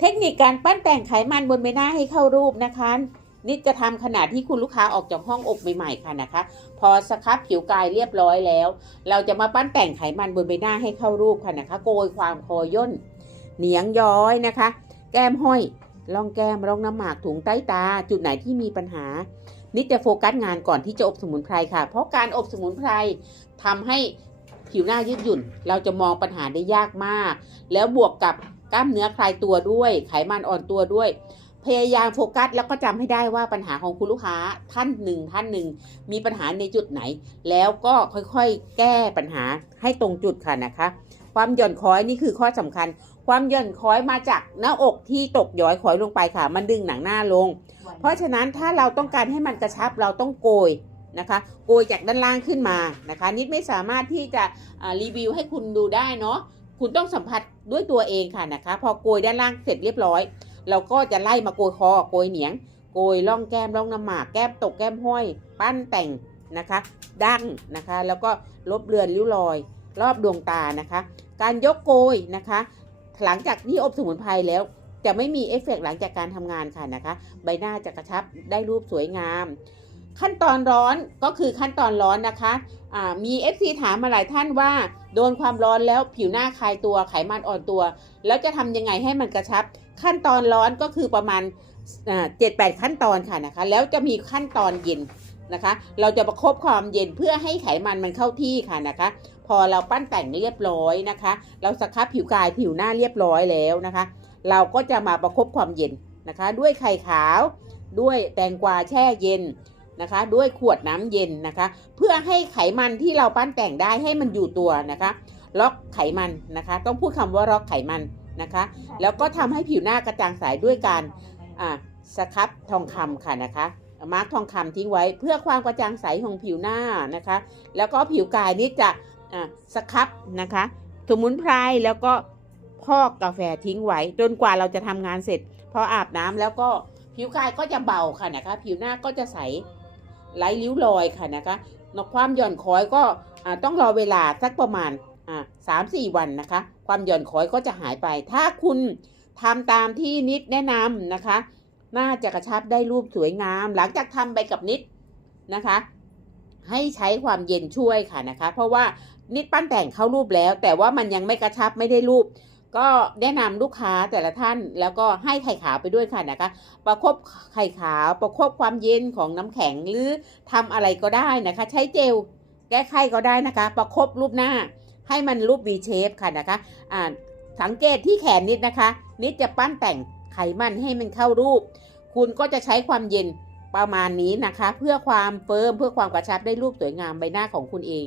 เทคนิคการปั้นแต่งไขมันบนใบหน้าให้เข้ารูปนะคะนิดจะทำขณะที่คุณลูกค้าออกจากห้องอบใหม่ๆค่ะนะคะ พอสครับผิวกายเรียบร้อยแล้ว เราจะมาปั้นแต่งไขมันบนใบหน้าให้เข้ารูปค่ะนะคะโกยความคอย่นเหนียงย้อยนะคะ แก้มห้อยร่องแก้มร่องน้ำหมากถุงใต้ตา จุดไหนที่มีปัญหา นิดจะโฟกัสงานก่อนที่จะอบสมุนไพรค่ะ เพราะการอบสมุนไพรทำให้ผิวหน้ายืดหยุ่น เราจะมองปัญหาได้ยากมาก แล้วบวกกับ กล้ามเนื้อคลายตัวด้วย ไขมันอ่อนตัวด้วย พยายามโฟกัส แล้วก็จำให้ได้ว่าปัญหาของคุณลูกค้าท่านหนึ่งท่านหนึ่งมีปัญหาในจุดไหน แล้วก็ค่อยๆ แก้ปัญหาให้ตรงจุดค่ะนะคะ ความหย่อนคอยนี่คือข้อสำคัญ ความหย่อนคอยมาจากหน้าอกที่ตกย้อยคอยลงไปค่ะ มันดึงหนังหน้าลง เพราะฉะนั้นถ้าเราต้องการให้มันกระชับเราต้องโกยนะคะโกยจากด้านล่างขึ้นมานะคะ นิดไม่สามารถที่จะรีวิวให้คุณดูได้เนาะ คุณต้องสัมผัสด้วยตัวเองค่ะนะคะ พอโกยด้านล่างเสร็จเรียบร้อย เราก็จะไล่มาโกยคอโกยเหนียง โกยร่องแก้มร่องน้ำหมากแก้มตกแก้มห้อย ปั้นแต่งนะคะ ดั้งนะคะ แล้วก็ลบเลือนริ้วรอย รอบดวงตานะคะ การยกโกยนะคะ หลังจากที่อบสมุนไพรแล้ว จะไม่มีเอฟเฟกต์หลังจากการทำงานค่ะนะคะ ใบหน้าจะกระชับได้รูปสวยงาม ขั้นตอนร้อนก็คือขั้นตอนร้อนนะคะอ่ามี FC ถามมาหลายท่านว่า โดนความร้อนแล้วผิวหน้าคลายตัวไขมันอ่อนตัว แล้วจะทำยังไงให้มันกระชับ ขั้นตอนร้อนก็คือประมาณเจ็ดแปดขั้นตอนค่ะนะคะ แล้วจะมีขั้นตอนเย็นนะคะ เราจะประคบความเย็นเพื่อให้ไขมันมันเข้าที่ค่ะนะคะ พอเราปั้นแต่งเรียบร้อยนะคะ เราสครับผิวกายผิวหน้าเรียบร้อยแล้วนะคะ เราก็จะมาประคบความเย็นนะคะ ด้วยไข่ขาว ด้วยแตงกวาแช่เย็น นะคะ ด้วยขวดน้ำเย็นนะคะ เพื่อให้ไขมันที่เราปั้นแต่งได้ให้มันอยู่ตัวนะคะ ล็อกไขมันนะคะ ต้องพูดคำว่าล็อกไขมันนะคะ แล้วก็ทำให้ผิวหน้ากระจ่างใสด้วยการอ่าสครับทองคำค่ะนะคะมาร์กทองคำทิ้งไว้เพื่อความกระจ่างใสของผิวหน้านะคะ แล้วก็ผิวกายนี่จะอ่าสครับนะคะสมุนไพรแล้วก็พอกกาแฟทิ้งไว้ จนกว่าเราจะทำงานเสร็จ พออาบน้ำแล้วก็ผิวกายก็จะเบาค่ะนะคะ ผิวหน้าก็จะใส ไร้ริ้วรอยค่ะนะคะนกความหย่อนคอยก็ต้องรอเวลาสักประมาณสามสี่วันนะคะ ความหย่อนคอยก็จะหายไป ถ้าคุณทำตามที่นิดแนะนำนะคะ น่าจะกระชับได้รูปสวยงาม หลังจากทำไปกับนิดนะคะ ให้ใช้ความเย็นช่วยค่ะนะคะ เพราะว่านิดปั้นแต่งเข้ารูปแล้ว แต่ว่ามันยังไม่กระชับไม่ได้รูป ก็แนะนำลูกค้าแต่ละท่านแล้วก็ให้ไข่ขาวไปด้วยค่ะนะคะ ประคบไข่ขาวประคบความเย็นของน้ำแข็งหรือทำอะไรก็ได้นะคะ ใช้เจลแก้ไขก็ได้นะคะ ประครบรูปหน้าให้มันรูป V shape ค่ะนะคะอ่าสังเกตที่แขนนิดนะคะ นิดจะปั้นแต่งไขมันให้มันเข้ารูป คุณก็จะใช้ความเย็นประมาณนี้นะคะ เพื่อความเฟิร์มเพื่อความกระชับได้รูปสวยงามใบหน้าของคุณเอง